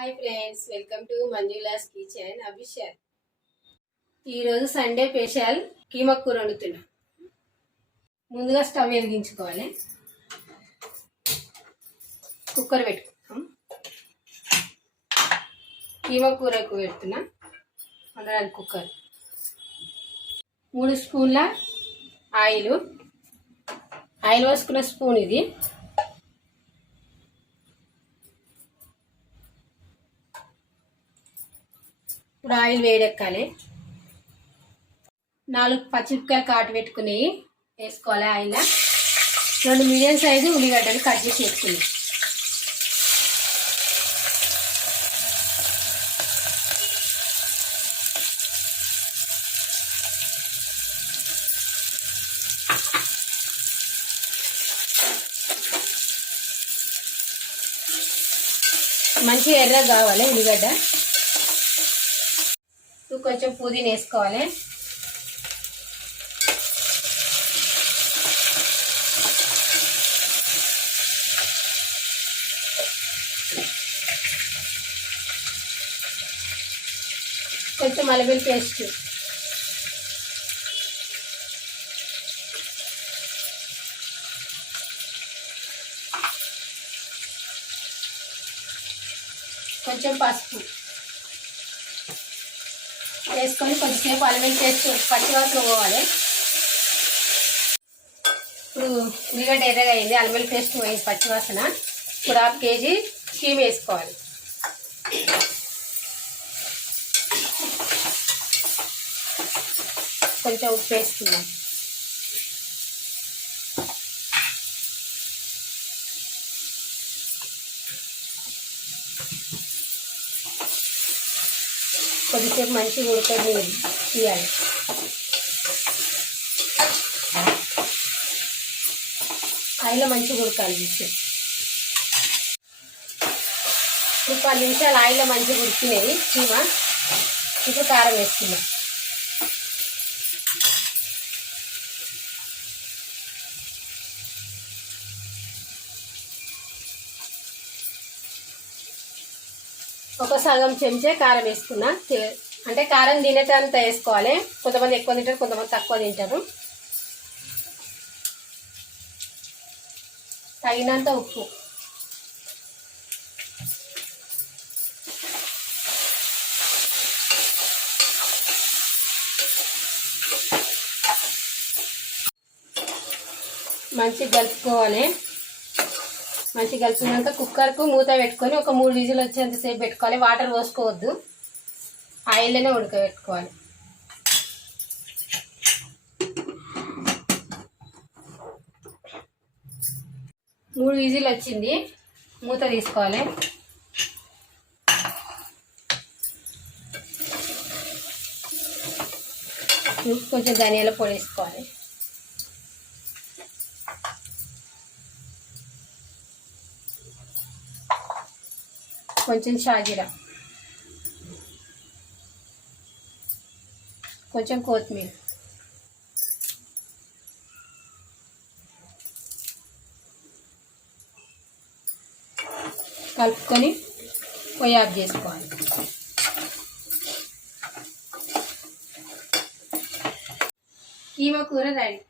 Hi friends, welcome to Manjula's kitchen Abhishek. ఈరోజు Sunday special keema కూర వండుతున్నాం. ముందుగా స్టవ్ వెలిగించుకోవాలి. కుక్కర్ పెట్టుకుంటాం. కీమా కూరకు పెడుతున్నా. వండడానికి కుక్కర్. 3 స్పూన్ల ఆయిల్ పోసుకున్న స్పూన్ ఇది. ఇప్పుడు ఆయిల్ వేడెక్కాలి. 4 పచ్చిమిరపకాయలు కాటు పెట్టుకుని వేసుకోవాలి. ఆయిల్ 2 మీడియం సైజు ఉల్లిగడ్డలు కట్ చేసి వేసుకుని మంచిగా ఎర్రగా కావాలి ఉల్లిగడ్డ. కొంచెం పుదీనా వేసుకోవాలి. కొంచెం అల్లం వెల్లుల్లి పేస్ట్, కొంచెం పసుపు వేసుకొని కొద్దిసేపు అల్లం వెల్లుల్లి పేస్ట్ పచ్చివాసన పోవాలి. ఇప్పుడు ఉల్లిగడ్డ ఎర్రగా అయింది, అల్లం వెల్లుల్లి పేస్ట్ పోయింది పచ్చివాసన. ఇప్పుడు 1/2 కేజీ కీమ వేసుకోవాలి. కొంచెం ఉప్పు వేసుకుందాం. కొద్దిసేపు మంచిగా ఉడకని తీయాలి. ఆయిల్లో మంచిగా ఉడకాలి. ఇప్పుడు 10 నిమిషాలు ఆయిల్లో మంచిగా ఉడికినవి కీమ. ఇప్పుడు కారం వేసుకుందాం. ఒక సగం చెంచా కారం వేసుకున్నా. అంటే కారం తినేటంత వేసుకోవాలి. కొంతమంది ఎక్కువ తింటారు, కొంతమంది తక్కువ తింటారు. తగినంత ఉప్పు, మంచిగా కలుపుకోవాలి. మంచిగా కలిపినాక కుక్కర్కు మూత పెట్టుకొని ఒక 3 విజిల్ వచ్చేంతసేపు పెట్టుకోవాలి. వాటర్ పోసుకోవద్దు, ఆయిల్లోనే ఉడకబెట్టుకోవాలి. మూడు విజిల్ వచ్చింది, మూత తీసుకోవాలి. కొంచెం ధనియాల పొడి వేసుకోవాలి. కొంచెం షాజీరా, కొంచెం కొత్తిమీర, కలుపుకొని పొయ్యి ఆఫ్ చేసుకోవాలి. కీమా కూర రెడీ.